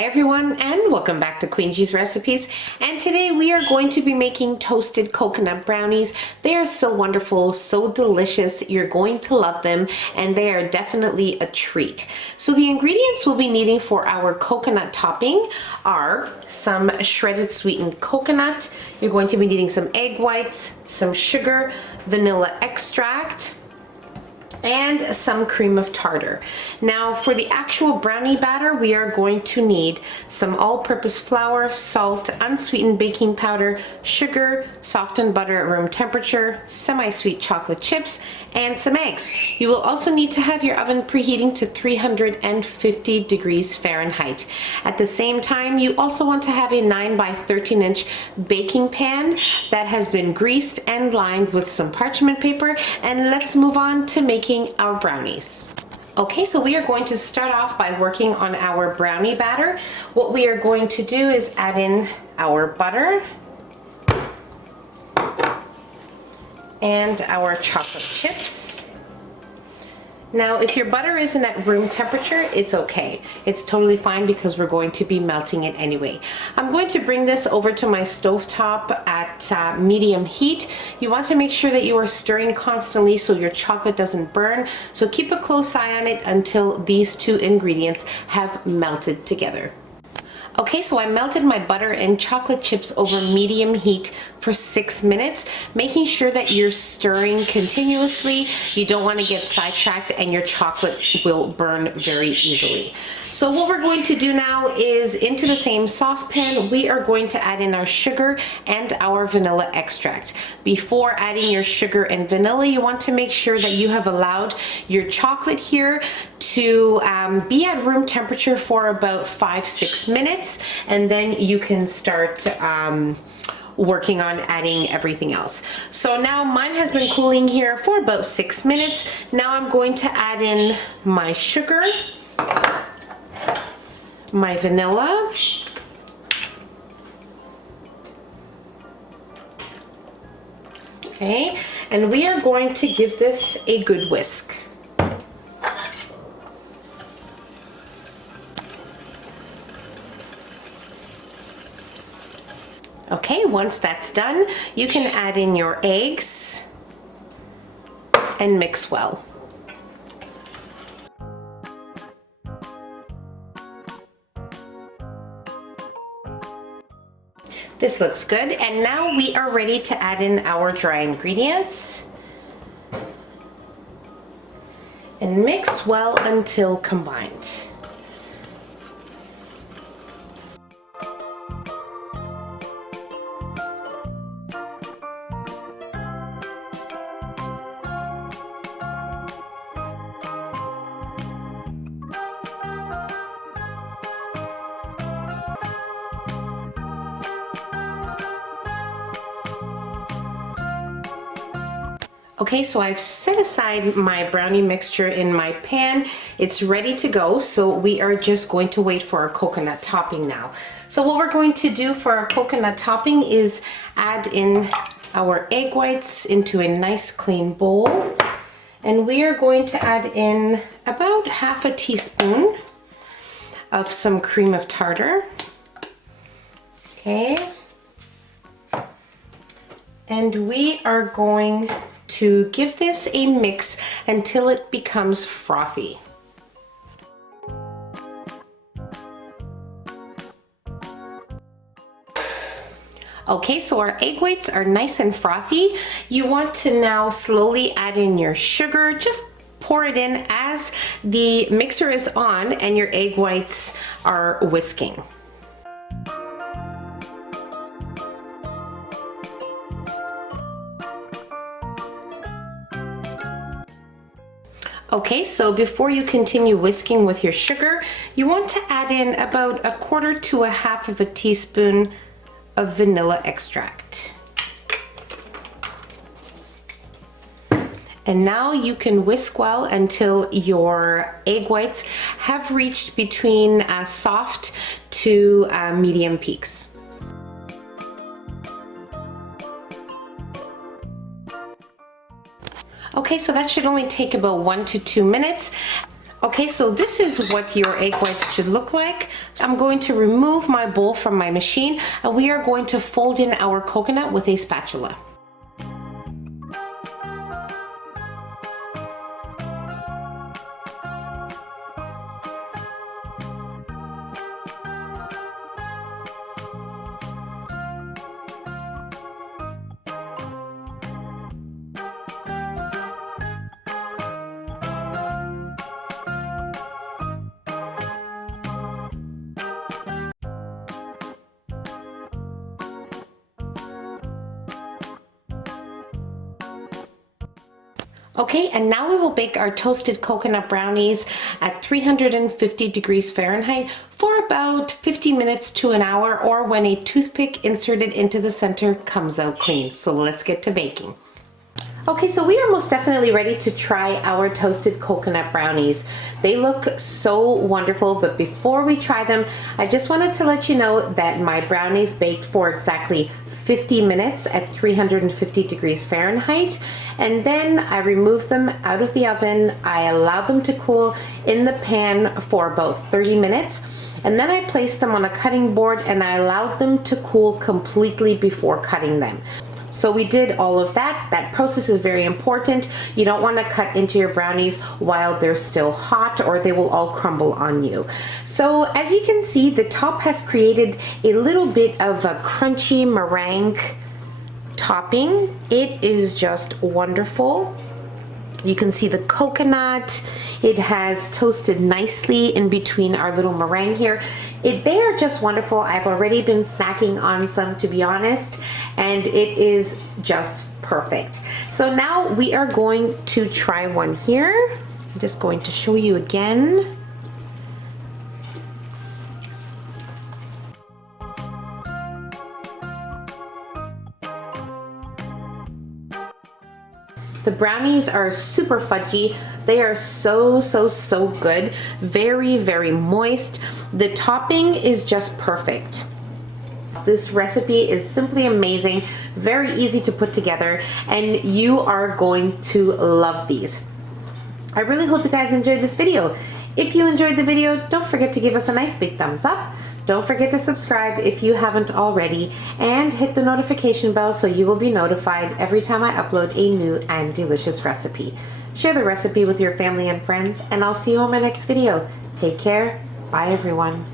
Hi everyone, and welcome back to Queen G's Recipes. And today we are going to be making toasted coconut brownies. They are so wonderful, so delicious. You're going to love them, and they are definitely a treat. So the ingredients we'll be needing for our coconut topping are some shredded sweetened coconut. You're going to be needing some egg whites, some sugar, vanilla extract, and some cream of tartar. Now for the actual brownie batter, we are going to need some all-purpose flour, salt, unsweetened baking powder, sugar, softened butter at room temperature, semi-sweet chocolate chips, and some eggs. You will also need to have your oven preheating to 350 degrees Fahrenheit. At the same time, you also want to have a 9 by 13 inch baking pan that has been greased and lined with some parchment paper. And let's move on to making our brownies. Okay, so we are going to start off by working on our brownie batter. What we are going to do is add in our butter and our chocolate chips. Now, if your butter isn't at room temperature, it's okay. It's totally fine because we're going to be melting it anyway. I'm going to bring this over to my stovetop at medium heat. You want to make sure that you are stirring constantly so your chocolate doesn't burn. So keep a close eye on it until these two ingredients have melted together. Okay, so I melted my butter and chocolate chips over medium heat for 6 minutes, making sure that you're stirring continuously. You don't want to get sidetracked and your chocolate will burn very easily. So what we're going to do now is, into the same saucepan, we are going to add in our sugar and our vanilla extract. Before adding your sugar and vanilla, you want to make sure that you have allowed your chocolate here to be at room temperature for about 5-6 minutes, and then you can start working on adding everything else. So now mine has been cooling here for about 6 minutes. Now I'm going to add in my sugar, my vanilla, okay, and we are going to give this a good whisk. Okay, once that's done, you can add in your eggs and mix well. This looks good, and now we are ready to add in our dry ingredients and mix well until combined. Okay, so I've set aside my brownie mixture in my pan. It's ready to go, so we are just going to wait for our coconut topping now. So what we're going to do for our coconut topping is add in our egg whites into a nice clean bowl. And we are going to add in about half a teaspoon of some cream of tartar. Okay. And we are going to give this a mix until it becomes frothy. Okay, so our egg whites are nice and frothy. You want to now slowly add in your sugar. Just pour it in as the mixer is on and your egg whites are whisking. Okay, so before you continue whisking with your sugar, you want to add in about 1/4 to 1/2 of a teaspoon of vanilla extract. And now you can whisk well until your egg whites have reached between soft to medium peaks. Okay, so that should only take about 1 to 2 minutes. Okay, so this is what your egg whites should look like. I'm going to remove my bowl from my machine, and we are going to fold in our coconut with a spatula. Okay, and now we will bake our toasted coconut brownies at 350 degrees Fahrenheit for about 50 minutes to an hour, or when a toothpick inserted into the center comes out clean. So let's get to baking. Okay, so we are most definitely ready to try our toasted coconut brownies. They look so wonderful, but before we try them, I just wanted to let you know that my brownies baked for exactly 50 minutes at 350 degrees Fahrenheit. And then I removed them out of the oven. I allowed them to cool in the pan for about 30 minutes. And then I placed them on a cutting board and I allowed them to cool completely before cutting them. So we did all of that. That process is very important. You don't want to cut into your brownies while they're still hot, or they will all crumble on you. So as you can see, the top has created a little bit of a crunchy meringue topping. It is just wonderful. You can see the coconut. It has toasted nicely in between our little meringue here. They are just wonderful. I've already been snacking on some, to be honest, and it is just perfect. So now we are going to try one here. I'm just going to show you again. The brownies are super fudgy. They are so good. Very, very moist. The topping is just perfect. This recipe is simply amazing, very easy to put together, and you are going to love these. I really hope you guys enjoyed this video. If you enjoyed the video, don't forget to give us a nice big thumbs up. Don't forget to subscribe if you haven't already, and hit the notification bell so you will be notified every time I upload a new and delicious recipe. Share the recipe with your family and friends, and I'll see you on my next video. Take care. Bye everyone.